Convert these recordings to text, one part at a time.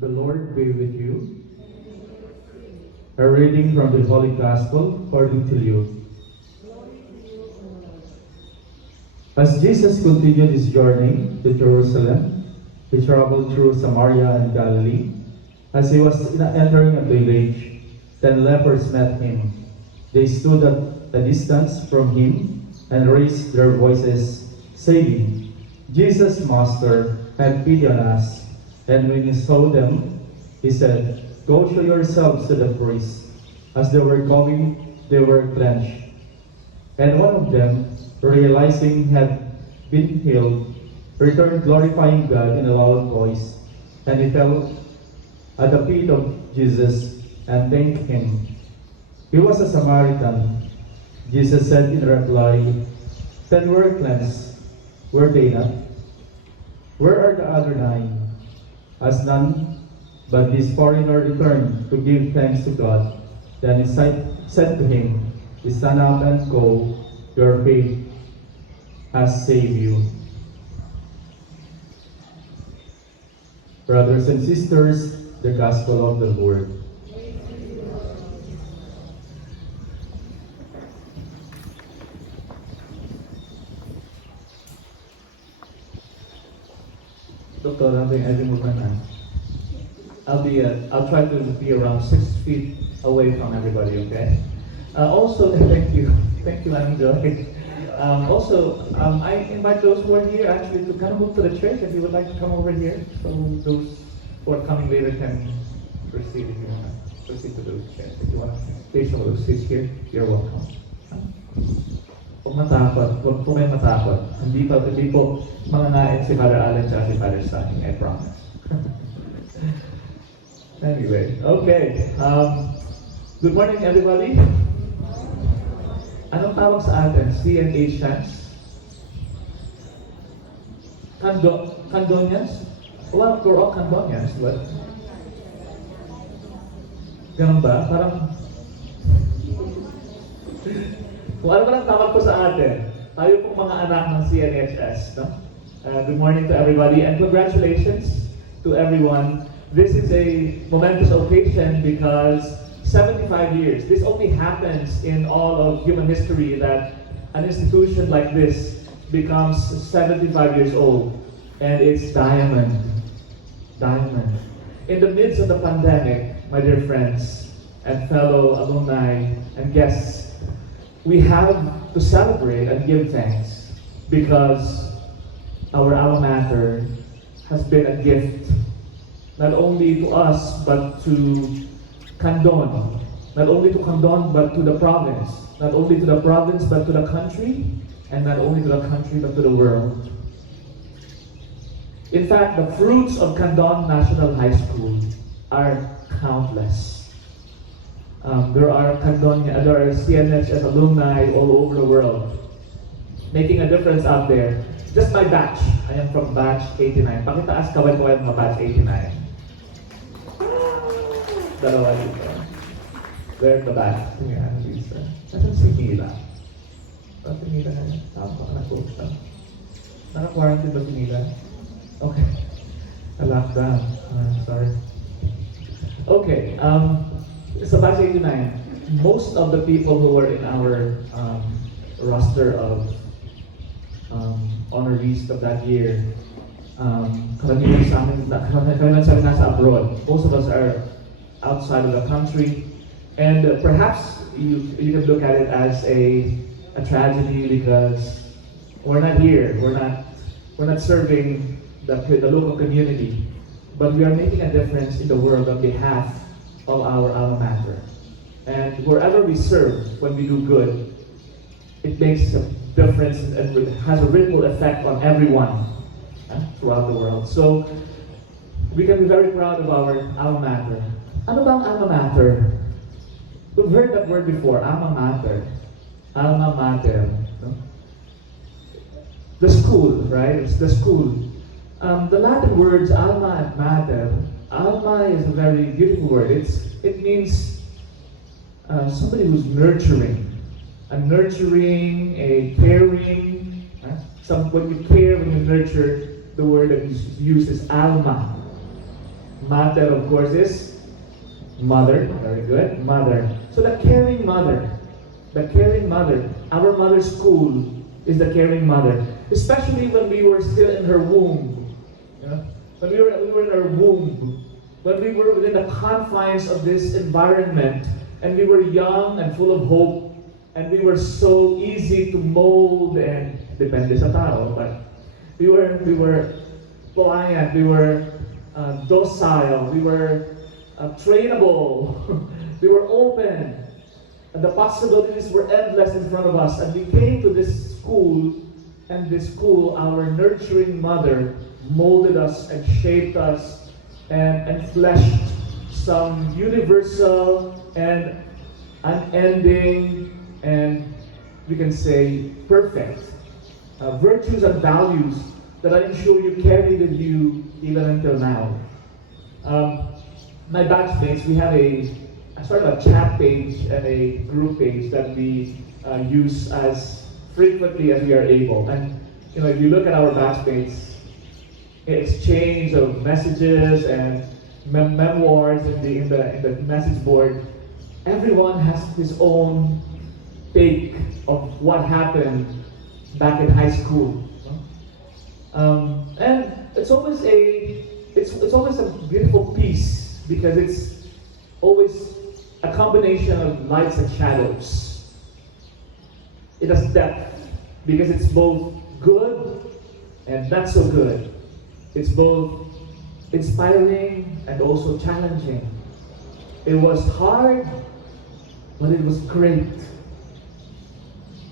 The Lord be with you. A reading from the Holy Gospel according to Luke. As Jesus continued his journey to Jerusalem, he traveled through Samaria and Galilee. As he was entering a village, 10 lepers met him. They stood at a distance from him and raised their voices, saying, "Jesus, Master, have pity on us." And when he saw them, he said, "Go show yourselves to the priests." As they were going, they were cleansed. And one of them, realizing he had been healed, returned glorifying God in a loud voice, and he fell at the feet of Jesus and thanked him. He was a Samaritan. Jesus said in reply, "10 were cleansed. Were they not? Where are the other 9? As none but this foreigner returned to give thanks to God. Then he said to him, "Stand up and go. Your faith has saved you." Brothers and sisters, the Gospel of the Lord. Doctor, I'll try to be around 6 feet away from everybody, okay? Also, thank you, Angel. I invite those who are here actually to kind of move to the church if you would like to come over here. So those who are coming later can proceed if you want to proceed to those chairs. If you want to take some of those seats here, you're welcome. Huwag matakot, huwag po kayo matakot. Hindi po mangangain si Father Alen at si Father Sunny, I promise. Anyway, okay. Good morning, everybody. Anong tawag sa atin? Cnhs? Candonians? Well, we're all Candonians, but... Ganun ba? Parang... Kung ano ba lang tawag ko sa atin, tayo pong mga anak ng Cnhs, no? Good morning to everybody and congratulations to everyone. This is a momentous occasion because 75 years. This only happens in all of human history that an institution like this becomes 75 years old. And it's diamond. Diamond. In the midst of the pandemic, my dear friends and fellow alumni and guests, we have to celebrate and give thanks because our alma mater has been a gift not only to us but to Candon, not only to Candon but to the province, not only to the province but to the country, and not only to the country but to the world. In fact, the fruits of Candon National High School are countless. There are Cnhs alumni all over the world making a difference out there. Just my batch. I am from batch 89. Pakitaas kaway ko mga batch 89. Dalawa dito. Where the batch? Tingnan, Lisa. Nasaan si Mila? Si Mila na yan. Tama ka na-coach na. Naka-quarantine ba si Mila? Okay. Na-lockdown. Sorry. Okay. So batch 89, most of the people who were in our roster of honorees of that year, karamihan sa amin nasa abroad. Most of us are outside of the country, and perhaps you can look at it as a tragedy because we're not here. We're not serving the local community, but we are making a difference in the world on behalf of our alma mater. And wherever we serve, when we do good, it makes a difference and has a ripple effect on everyone throughout the world. So we can be very proud of our alma mater. Ano ba ang alma mater? We've heard that word before, alma mater. Alma mater. No? The school, right? It's the school. The Latin words alma and mater. Alma is a very beautiful word. It means somebody who's nurturing, a caring. When you care, when you nurture, the word that is used is alma. Mater, of course, is mother. Very good. Mother. So the caring mother. The caring mother. Our mother's school is the caring mother. Especially when we were still in her womb. Yeah? When we were in her womb. When we were within the confines of this environment. And we were young and full of hope. And we were so easy to mold and depende sa tao. But we were pliant. We were docile. We were trainable. We were open. And the possibilities were endless in front of us. And we came to this school, and this school, our nurturing mother, molded us and shaped us and fleshed some universal and unending and we can say perfect virtues and values that I'm sure you carry with you even until now. My batchmates, we have a sort of a chat page and a group page that we use as frequently as we are able. And you know, if you look at our batchmates, exchange of messages and memoirs in the message board, everyone has his own take of what happened back in high school. And it's always a beautiful piece because it's always a combination of lights and shadows. It has depth because it's both good and not so good. It's both inspiring and also challenging. It was hard, but it was great.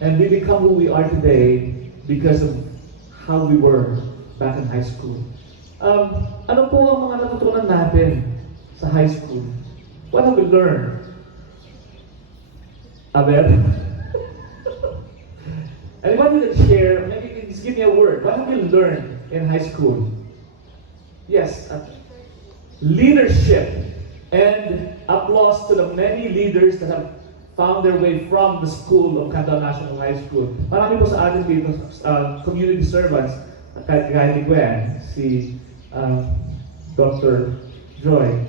And we become who we are today because of how we were back in high school. Ano po ang mga natutunan natin sa high school? What have we learned? Abel? Anyone who can share, maybe you can just give me a word. What have you learned in high school? Yes, leadership. And applause to the many leaders that have found their way from the school of Candon National High School. Marami po sa atin dito, community servants, kaya ni Gwen, si Dr. Joy.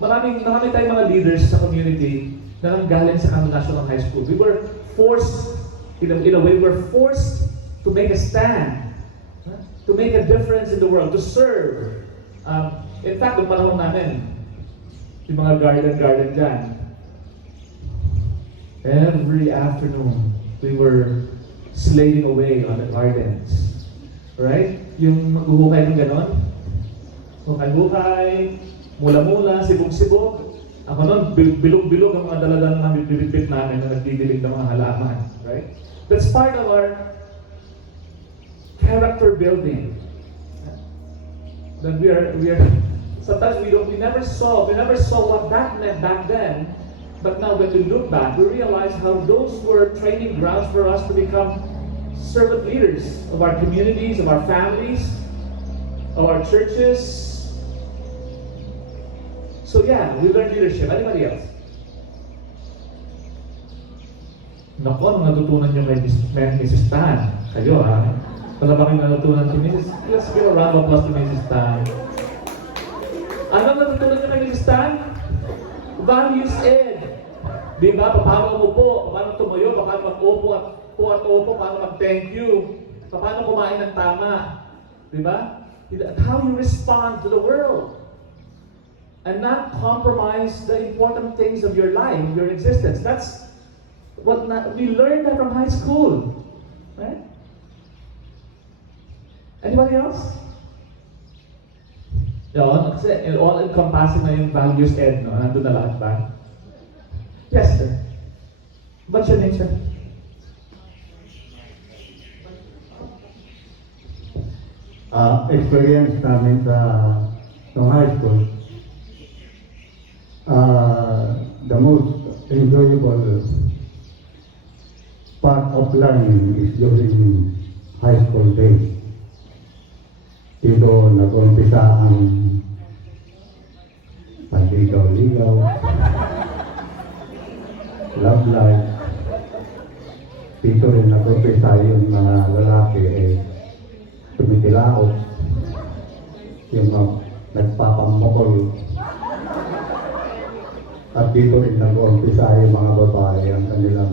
Marami tayong mga leaders sa community na nanggaling sa Candon National High School. We were forced, in a way, we were forced to make a stand, to make a difference in the world, to serve. In fact, yung panahon namin, yung mga garden dyan, every afternoon, we were slaving away on the gardens. Right? Yung maghuhukay ng ganon. Hukay-hukay, mula-mula, sibog-sibog. Ako nun, bilog-bilog ang mga daladan na bibit namin na nagdidilig ng mga halaman. Right? That's part of our character building. That we are sometimes we never saw what that meant back then. But now when we look back, we realize how those were training grounds for us to become servant leaders of our communities, of our families, of our churches. So yeah, we learned leadership. Anybody else? Naku, ano natutunan nyo kay Mrs. Tan? Kayo ha? Wala ba kayong natutunan si Mrs. Let's give a round of applause to Mrs. Tan. Ano natutunan nyo kay Mrs. Tan? Values ed. Di ba? Paano mo po? Paano tumayo? Paano mag-opo at opo? Paano mag-thank you? Paano kumain ng tama? Di ba? How you respond to the world. And not compromise the important things of your life, your existence. That's what we learned that from high school. Right? Anybody else? Yun, kasi all-encompassing na yung values ed, no? Nandun na lahat ba? Yes, sir. What's your name, sir? Experience namin sa high school, the most enjoyable part of learning is during high school days. Dito nag-umpisa ang panligaw-ligaw, love life. Dito rin nag-umpisa yung mga lalaki tumitilao, yung nagpapamokol. At dito rin nag-umpisa yung mga babae ang kanilang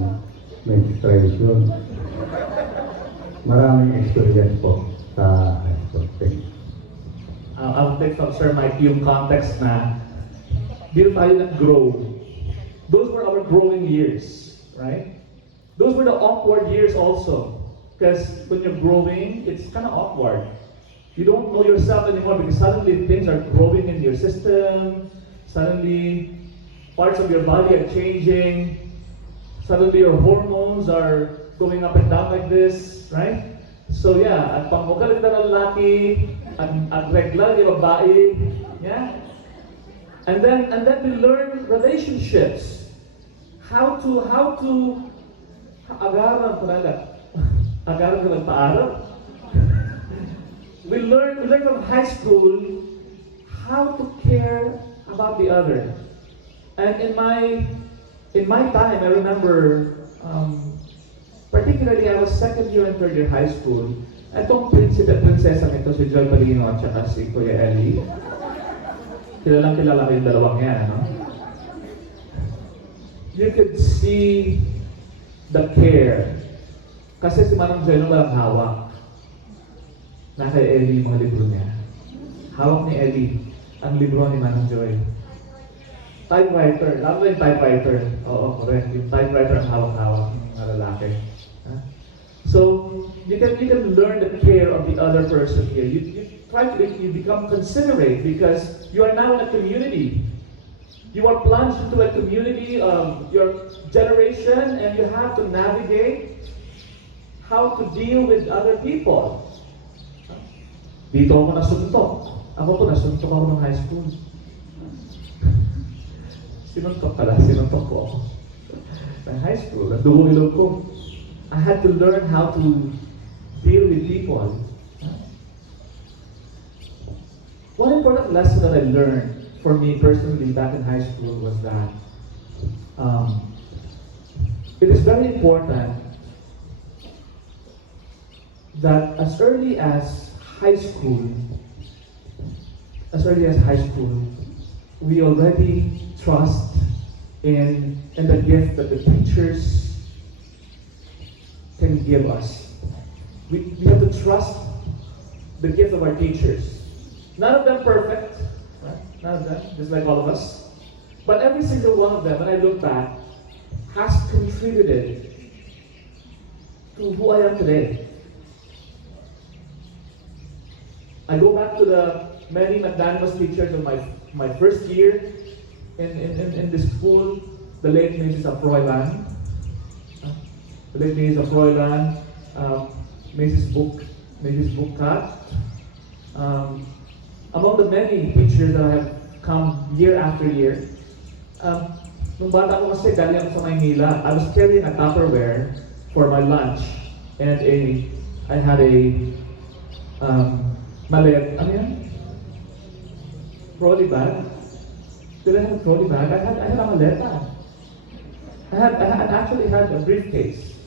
menstruation. Maraming experience po sa high school. I'll take from Sir Mike yung context na dito tayo nag-grow. Those were our growing years, right? Those were the awkward years also. Because when you're growing, it's kind of awkward. You don't know yourself anymore because suddenly things are growing in your system. Suddenly, parts of your body are changing. Suddenly, your hormones are going up and down like this, right? So yeah, at pangmugalit na lalaki, at regla yung babae, yeah? And then we learn relationships. How to agaran talaga. Agaran ka paaral. We learn from high school how to care about the other. And in my time, I remember, particularly I was second year and third year high school. Itong prinsipe at prinsesa nito, si Joy Palino at saka si Kuya Ellie. Kilala ko yung dalawang yan, no? You could see the care. Kasi si Manang Joy nung walang hawak. Na kay Ellie yung mga libro niya. Hawak ni Ellie ang libro ni Manang Joy. Typewriter. Lalo yung typewriter. Oo, correct. Yung typewriter ang hawak-hawak ng mga lalaki. Huh? So, you can learn the care of the other person here. You become considerate because you are now in a community. You are plunged into a community of your generation and you have to navigate how to deal with other people. Dito ako nasuntok. Ako po nasuntok ako ng high school. Sinuntok ko ako. Sa high school, nandubong ilog ko. I had to learn how to deal with people. One important lesson that I learned for me personally back in high school was that it is very important that as early as high school, we already trust in the gift that the teachers can give us. We have to trust the gift of our teachers. None of them perfect, right? None of them, just like all of us. But every single one of them, when I look back, has contributed to who I am today. I go back to the many magnanimous teachers of my first year in the school, the late Mrs. Afroylan, Mrs. Bukat, among the many teachers that I have come year after year. Nung bata ko kasi galing ako sa Maynila, I was carrying a Tupperware for my lunch and I had a malet, ano yan? Trolley bag. Did I have a trolley bag? I had a maleta. I actually had a briefcase.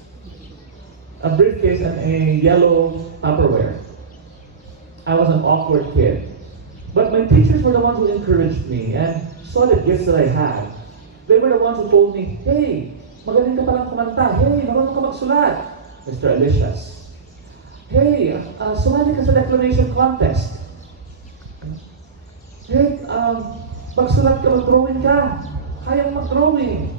A briefcase and a yellow Tupperware. I was an awkward kid. But my teachers were the ones who encouraged me and saw the gifts that I had. They were the ones who told me, hey, magaling ka palang kumanta. Hey, marunong ka magsulat. Mr. Alicias. Hey, sumali ka sa declamation contest. Hey, magsulat ka, mag-drawing ka. Kayang mag-drawing.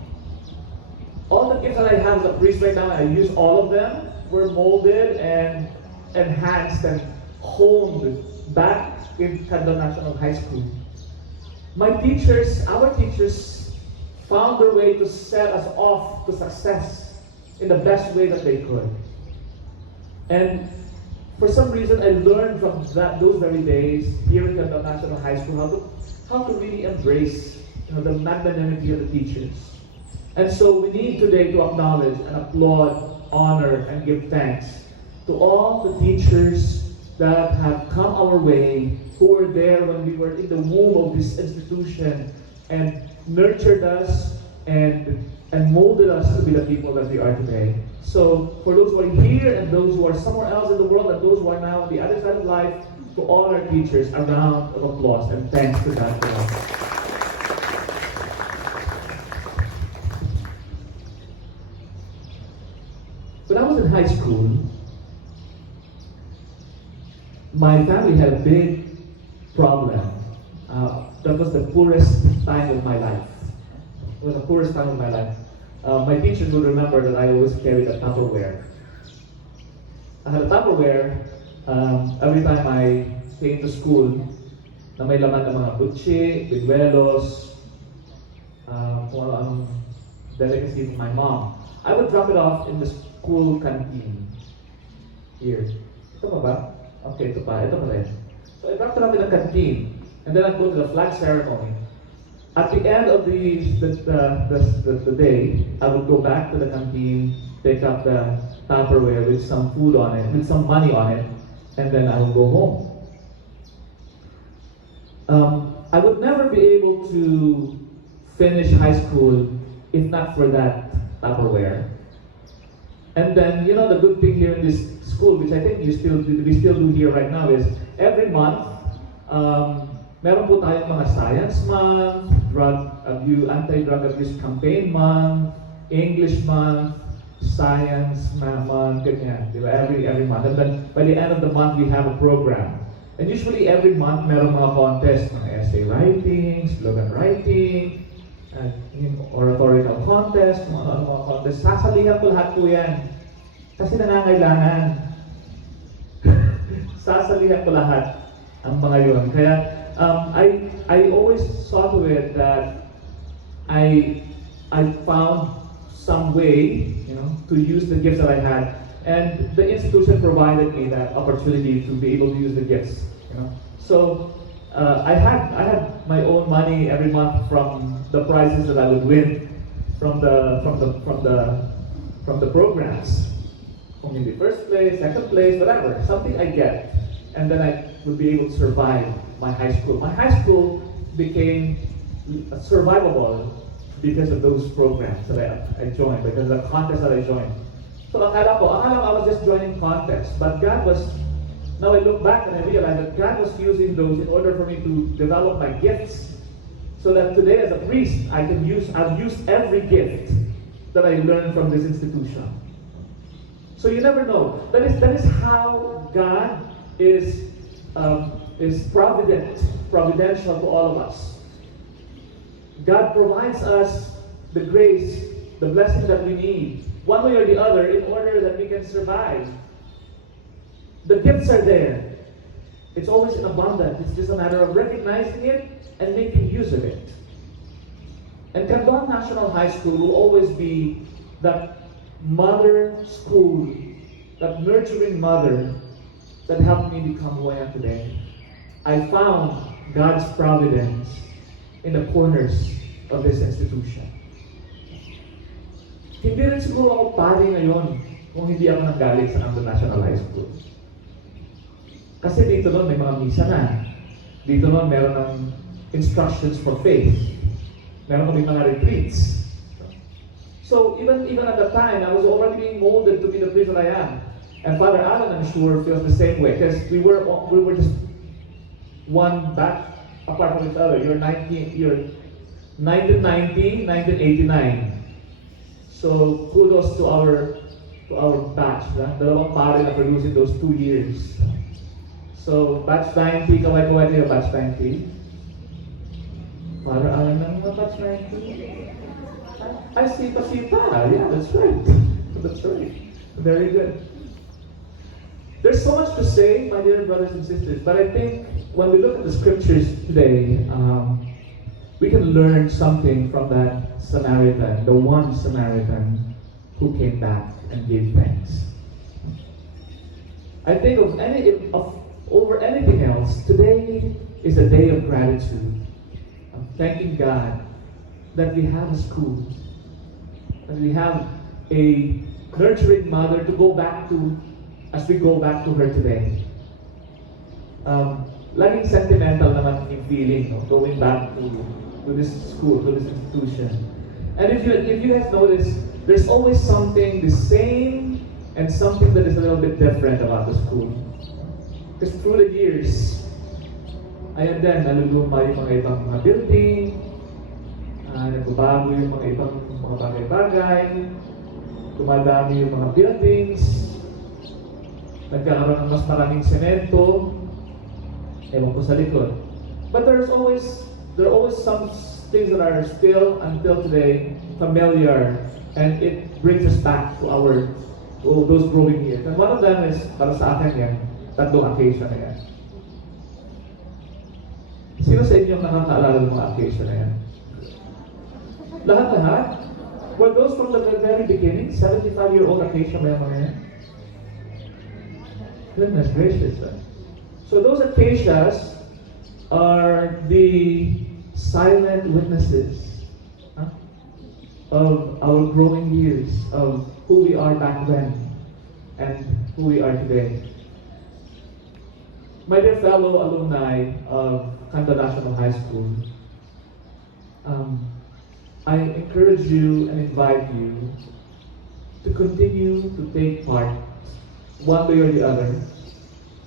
All the gifts that I have as a priest right now, I use all of them, were molded and enhanced and honed back in Candon National High School. My teachers, our teachers, found their way to set us off to success in the best way that they could. And for some reason, I learned from those very days here in Candon National High School how to really embrace the magnanimity of the teachers. And so we need today to acknowledge and applaud, honor, and give thanks to all the teachers that have come our way, who were there when we were in the womb of this institution and nurtured us and molded us to be the people that we are today. So for those who are here and those who are somewhere else in the world and those who are now on the other side of life, to all our teachers a round of applause and thanks to God for us. When I was in high school, my family had a big problem. That was the poorest time of my life. It was the poorest time of my life. My teachers would remember that I always carried a Tupperware. I had a Tupperware every time I came to school na may laman ng mga butchi, binuelos, kung ano ang delicacy from my mom. I would drop it off in the school canteen. Here. Ito pa ba? Okay, ito pa. Ito pa rin. So I dropped it off in the canteen. And then I'd go to the flag ceremony. At the end of the day, I would go back to the canteen, pick up the Tupperware with some food on it, with some money on it, and then I would go home. I would never be able to finish high school if not for that Tupperware. And then, you know, the good thing here in this school, which I think we still do here right now, is every month, meron po tayong mga Science Month, Anti-Drug Abuse Campaign Month, English Month, Science Month, ganyan, di ba? Every month. And then, by the end of the month, we have a program. And usually, every month, meron mga contest, mga essay writing, slogan writing, oratorical contest, mga contest. Sasalihan ko lahat po yan. Kasi nangangailangan. Sasalihan ko lahat ang mga yun. Kaya, I always saw to it that I found some way, you know, to use the gifts that I had, and the institution provided me that opportunity to be able to use the gifts, you know. So I had my own money every month from the prizes that I would win from the programs, from maybe first place, second place, whatever, something I get, and then I would be able to survive my high school. My high school became survivable because of those programs that I joined, because of the contests that I joined. So akala ko I was just joining contests, but God was, now I look back and I realize that God was using those in order for me to develop my gifts, so that today as a priest, I've used every gift that I learned from this institution. So you never know. That is how God is providential to all of us. God provides us the grace, the blessing that we need, one way or the other, in order that we can survive. The gifts are there. It's always in abundance. It's just a matter of recognizing it and making use of it. And Candon National High School will always be that mother school, that nurturing mother that helped me become who I am today. I found God's providence in the corners of this institution. Hindi rin siguro ako pari ngayon kung hindi ako nanggaling sa Candon National High School. Kasi dito nun may mga misa na. Dito nun meron ng instructions for faith. Meron kami mga retreats. So even at that time, I was already being molded to be the priest that I am. And Father Alen, I'm sure, feels the same way, because we were just one batch apart from each other. You're 1990, 1989. So kudos to our batch. Dalawang pare na producing those 2 years. So batch 90, kaway-kaway kayo batch 90. Father Alen ng mga batch 90. I see pa. Yeah, that's right. That's right. Very good. There's so much to say, my dear brothers and sisters, but I think when we look at the scriptures today, we can learn something from that Samaritan, the one Samaritan who came back and gave thanks. I think over anything else, today is a day of gratitude, of thanking God that we have a school, that we have a nurturing mother to go back to as we go back to her today. Laging sentimental naman yung feeling, no? Going back to this school, to this institution. And if you guys notice, there's always something the same and something that is a little bit different about the school. Because through the years, ayan din, naluluma yung mga ibang mga building, nagbabago yung mga ibang mga bagay-bagay, dumadami yung mga buildings, nagkakaroon ng mas maraming semento, ewan ko sa likod. But there are always some things that are still, until today, familiar, and it brings us back to those growing years. And one of them is, para sa akin yan, tatlong occasion na yan. Sino sa inyo nakakaalala ng mga occasion na yan? Lahat-lahat? Were those from the very beginning? 75-year-old occasion ba yung mga yan? Goodness gracious. So those occasions are the silent witnesses of our growing years, of who we are back then and who we are today. My dear fellow alumni of Candon National High School, I encourage you and invite you to continue to take part, one way or the other,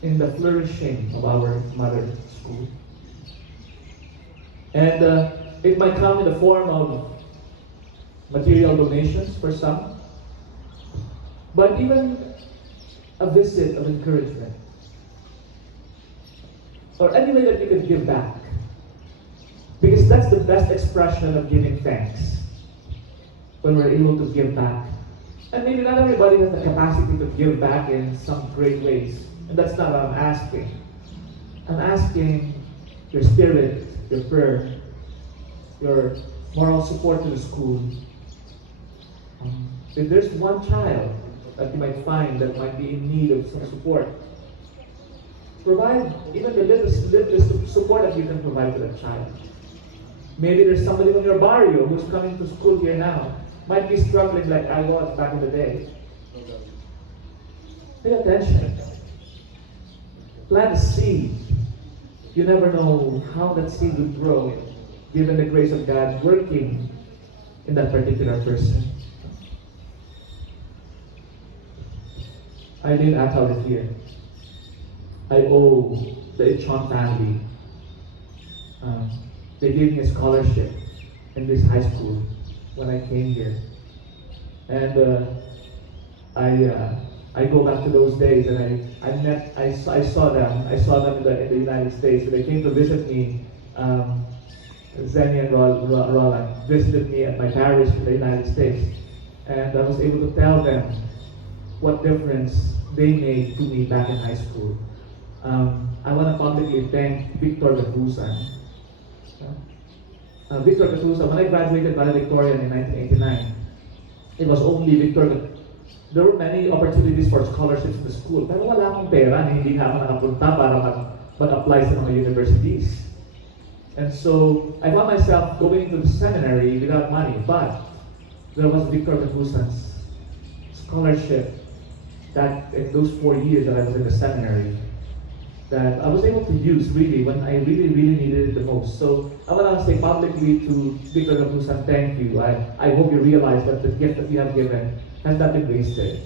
in the flourishing of our mother school. And it might come in the form of material donations for some, but even a visit of encouragement, or any way that you can give back. Because that's the best expression of giving thanks, when we're able to give back. And maybe not everybody has the capacity to give back in some great ways, and that's not what I'm asking. I'm asking your spirit, your prayer, your moral support to the school. If there's one child that you might find that might be in need of some support, provide even the little support that you can provide to that child. Maybe there's somebody from your barrio who's coming to school here now, might be struggling like I was back in the day. Pay attention. Plant a seed. You never know how that seed will grow, given the grace of God working in that particular person. I didn't act out it here. I owe the Ichon family. They gave me a scholarship in this high school when I came here, and I go back to those days, and I saw them in the United States. They came to visit me. Zenny and Roland visited me at my parish in the United States, and I was able to tell them what difference they made to me back in high school. I want to publicly thank Victor Gatusan. Victor Gatusan, when I graduated valedictorian in 1989, it was only Victor. There were many opportunities for scholarships in the school, pero wala akong pera, hindi nga ako nakapunta para mag-apply sa mga universities. And so, I found myself going to the seminary without money, but there was Victor Gatusan's scholarship that in those 4 years that I was in the seminary, that I was able to use really when I really needed it the most. So I want to say publicly to Victor Gatusan, thank you. I hope you realize that the gift that you have given has not been wasted.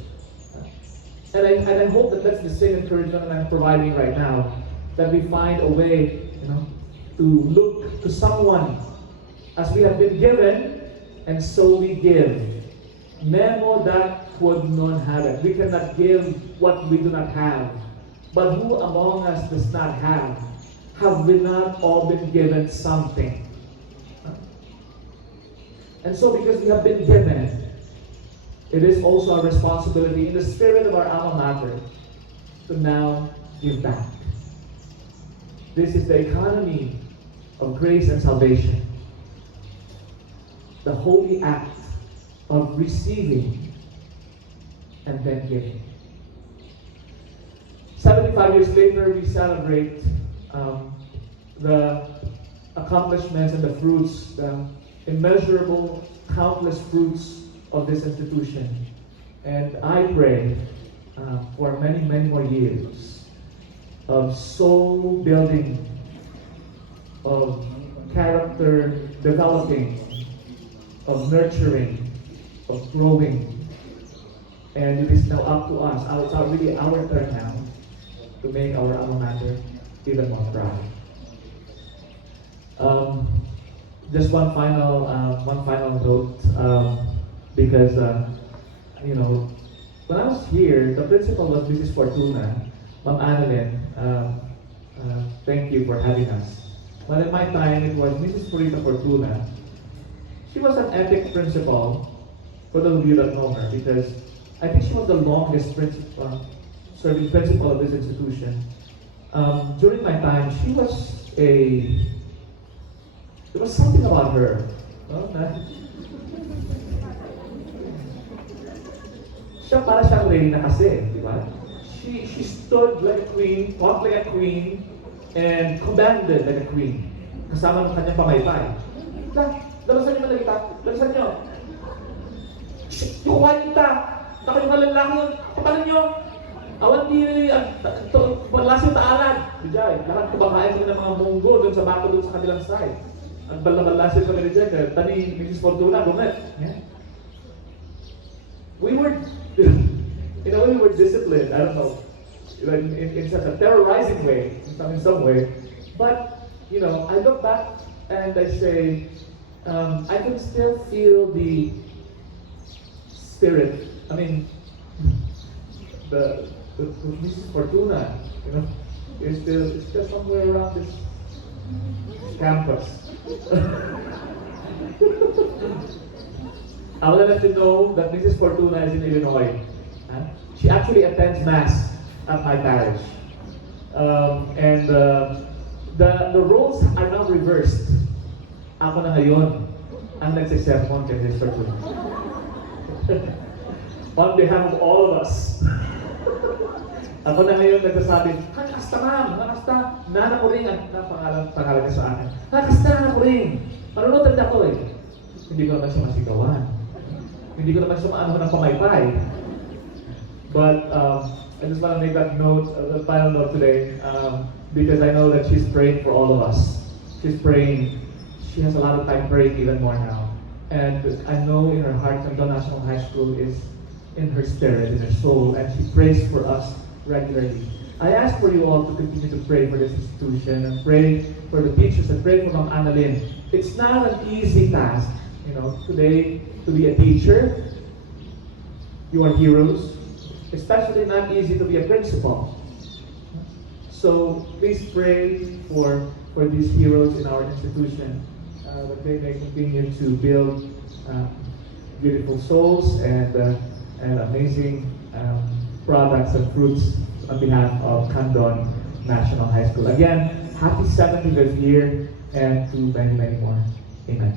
And I hope that that's the same encouragement that I'm providing right now, that we find a way, to look to someone as we have been given, and so we give. Memo that quod non habet. We cannot give what we do not have. But who among us does not have? Have we not all been given something? And so because we have been given, it is also our responsibility in the spirit of our alma mater to now give back. This is the economy of grace and salvation. The holy act of receiving and then giving. 75 years later, we celebrate the accomplishments and the fruits, the immeasurable, countless fruits of this institution. And I pray for many more years of soul building, of character developing, of nurturing, of growing. And it is now up to us. It's really our turn now to make our alma mater even more proud. Just one final note, because you know, when I was here, the principal was Mrs. Fortuna, Ma'am Annalyn. Thank you for having us. But at my time, it was Mrs. Purita Fortuna. She was an epic principal, for those of you that know her, because I think she was the longest serving principal of this institution. During my time, she was there was something about her. Siya para siyang reyna kasi, di ba? She stood like a queen, talked like a queen, and commanded like a queen. Kasama ng kanyang pamaypay. Dalasan niyo malagita, dalasan niyo. Yukuhain kita! Taka yung lalaki yun, kapalan niyo! Awan di, lasing taalan! Dijay, lahat kumakain kami ng mga munggo doon sa bako doon sa kabilang side. Ang balabalasin kami ni Dijay, tani Mrs. Fortuna, bumet. Yeah. We were, in a way, we were disciplined, I don't know, in such a terrorizing way, in some way. But, you know, I look back and I say, I can still feel the spirit. I mean, the Mrs. Fortuna, you know, is still somewhere around this campus. I would like to know that Mrs. Fortuna is in Illinois. She actually attends Mass at my parish. And the roles are now reversed. Ako na ngayon ang nagsisermon kay Mrs. Fortuna. On behalf of all of us. Ako na ngayon nagsasabi, "Nakasta ma'am, nakasta, nana ko rin," ang pangalan niya sa akin. "Nakasta, nana ko rin. Marunod ako eh." Hindi ko naman siya masigawan. Hindi ko naman siya maano ng pamaypay. But I just want to make that note, the final note today, because I know that she's praying for all of us. She's praying. She has a lot of time praying even more now. And I know in her heart, Candon National High School is in her spirit, in her soul, and she prays for us regularly. I ask for you all to continue to pray for this institution and pray for the teachers and pray for Ma'am Annalyn. It's not an easy task, you know, today to be a teacher. You are heroes. Especially not easy to be a principal. So please pray for these heroes in our institution, that they may continue to build beautiful souls and amazing products and fruits on behalf of Candon National High School. Again, happy 75th year and to many, many more. Amen.